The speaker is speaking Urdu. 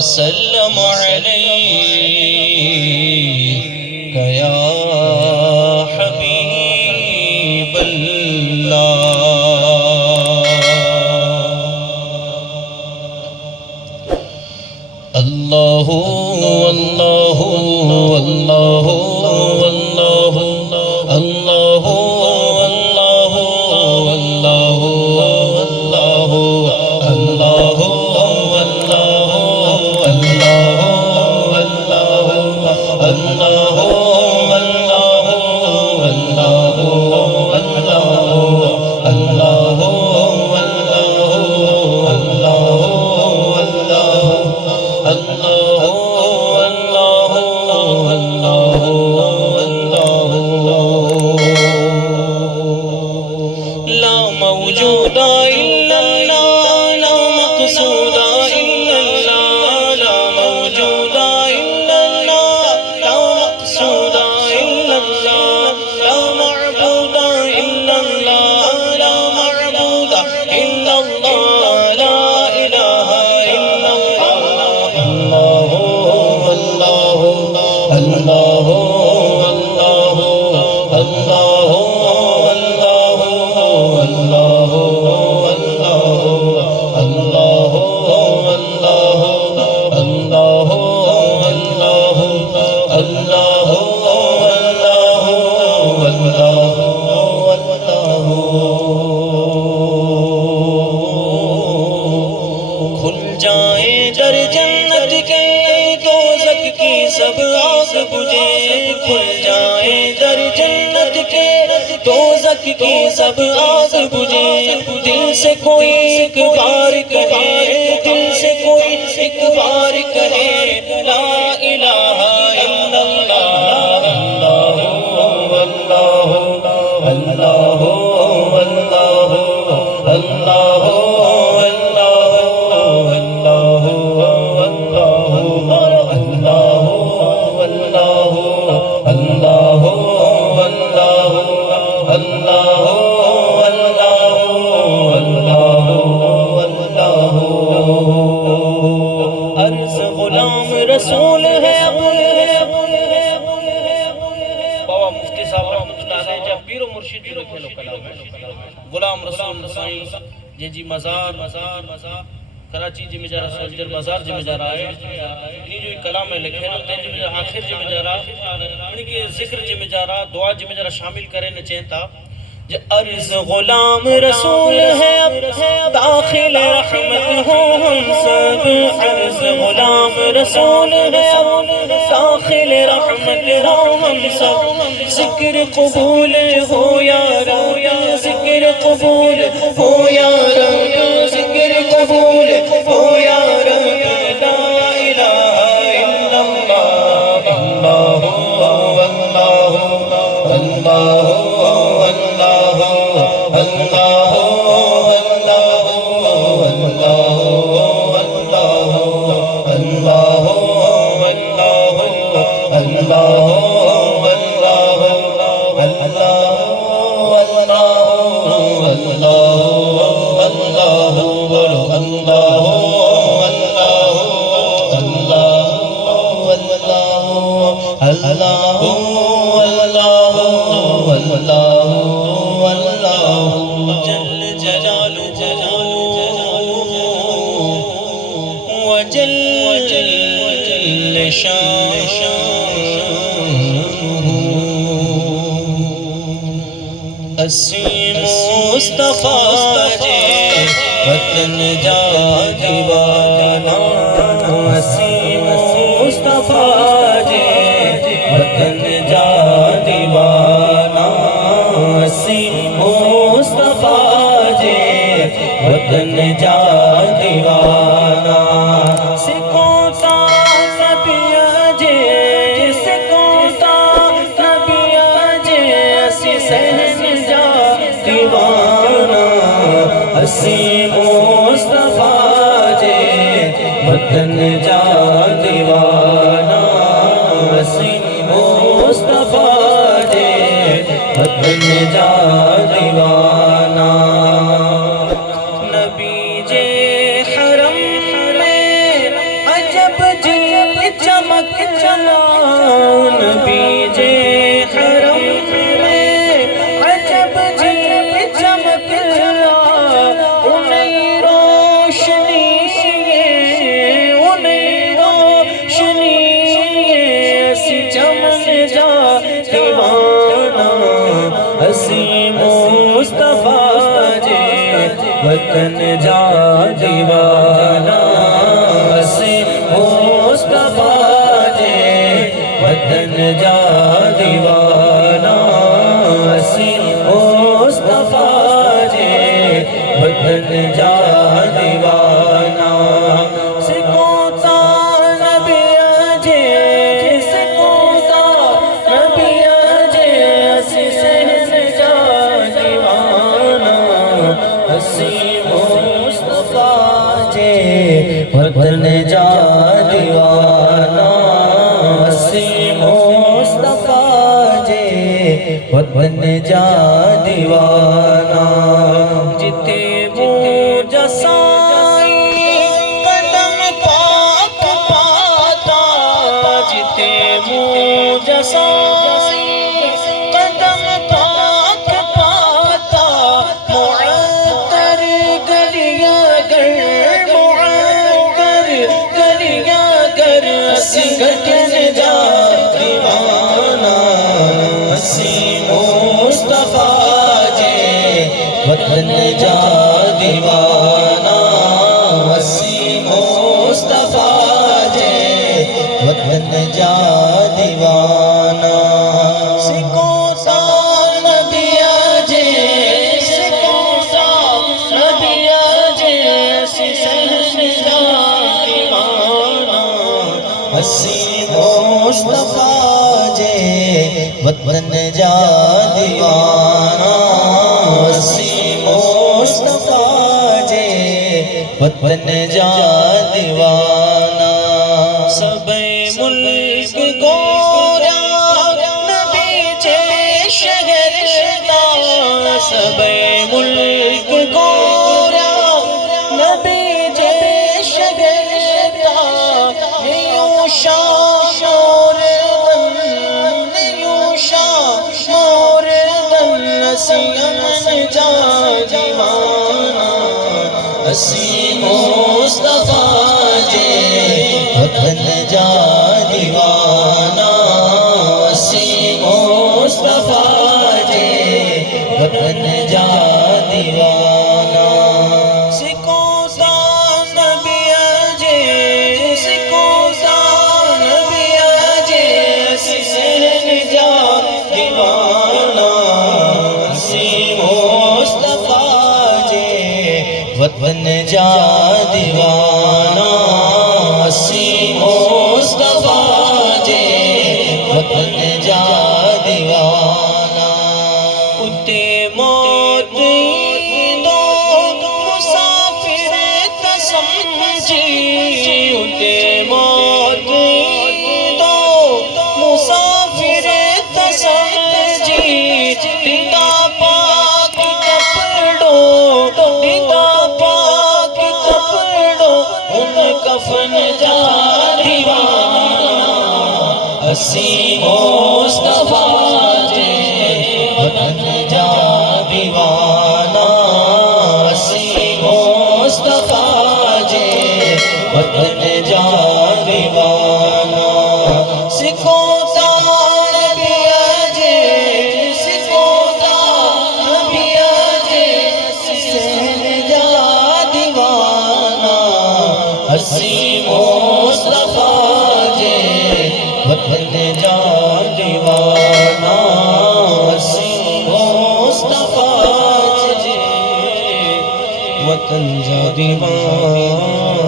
وسلم عليك يا حبيب الله الله الله الله الله الله کی سب آگ بجھے دل سے کوئی ایک بار کہے دل سے کوئی ایک بار کہے لا الہ الا اللہ اللہ اللہ اللہ اللہ رسول ہے بابا مفتی صاحب رحمت اللہ علیہ جب پیر و مرشد جو رکھے لو کلام غلام رسول نسائی جی مزار کراچی جی مجارہ سجر مزار جی مجارہ آئے انہی جو کلام میں لکھے لو تین جی مجارہ آخر جی مجارہ انہی کے ذکر جی مجارہ دعا جی مجارہ شامل کرے نہ چینتا عرض غلام رسول ہے داخل رحمت ہو ہم سب عرض غلام رسول ہے داخل رحمت ہو ہم سب ذکر قبول ہو یا رب ذکر قبول ہو یا رب ذکر قبول ہو یا رب لا الہ الا اللہ اللہ اللہ اللہ اسی مصطفیٰ جے وطن جا دیوانا اسی مصطفیٰ جے وطن جا دیوانا اسی مصطفیٰ جے وطن جا دیوانا سکوتا نبیہ جے سکوتا نبیہ جے اسی سہن جا دیوانا اسی مصطفیٰ جے وطن جا دیوانا اسی مصطفیٰ جے وطن جا دیوانا نبی جے حرم میں عجب جی چمک چلا نبی جے حرم میں، عجب جی چمک چلا انہیں روشنی انہیں روشنی اسی چمن جا دیوانہ اسی مصطفیٰ جے وطن جا دیوانہ اسی مصطفیٰ جے وطن جا دیوانہ اسی مصطفیٰ جے وطن جا دیوانہ سکوتا نبی جے سکوتا نبی جے اسی سہن جا دیوانہ اسی مصطفیٰ جے وطن جا دیوانہ اسی مصطفیٰ جے وطن جا دیوانہ جتے منہ جسائی قدم پاک پاتا جتے منہ جسائی قدم پاک پاتا معطر گلیاں گر معطر گلیاں گر اسی گٹن جا دیوانہ اسی مصطفیٰ جے وطن جا دیوانہ اسی مصطفیٰ جے وطن جا دیوانہ سکوتا نبی جے سکوتا نبی جے اسی سہن جا دیوانہ اسی مصطفیٰ جے وطن جا دیوانہ اسی مصطفیٰ جے وطن جا دیوانہ سب ملک گورا نبی جے شہر دا سب ملک گورا نبی جے شہر دا نیو شاہ موردن نیو شاہ موردن اسی امن جا دیوانہ اسی مصطفیٰ جے وطن جا دیوانہ اسی مصطفیٰ جے وطن جا دیوانہ سکوتا نبی جے سکوتا نبی جے اسی سہن جا دیوانہ اسی مصطفیٰ جے وطن جا دیوانہ اسی مصطفیٰ جے وطن جا دیوانہ اتے موت دو مسافر تسمجھی اتے موت دو مسافر تسمجھی دیدہ پاک کپڑوں دیدہ پاک کپڑوں ان کفن جا دیوانہ اسی مصطفیٰ جے وطن جا دیوانہ اسی مصطفیٰ جے وطن جا دیوانہ سکوتا نبی جے سکوتا نبی جے سہن جا دیوانہ اسی مصطفیٰ جے وطن جا دیوانہ اسی مصطفیٰ جے وطن جا دیوانہ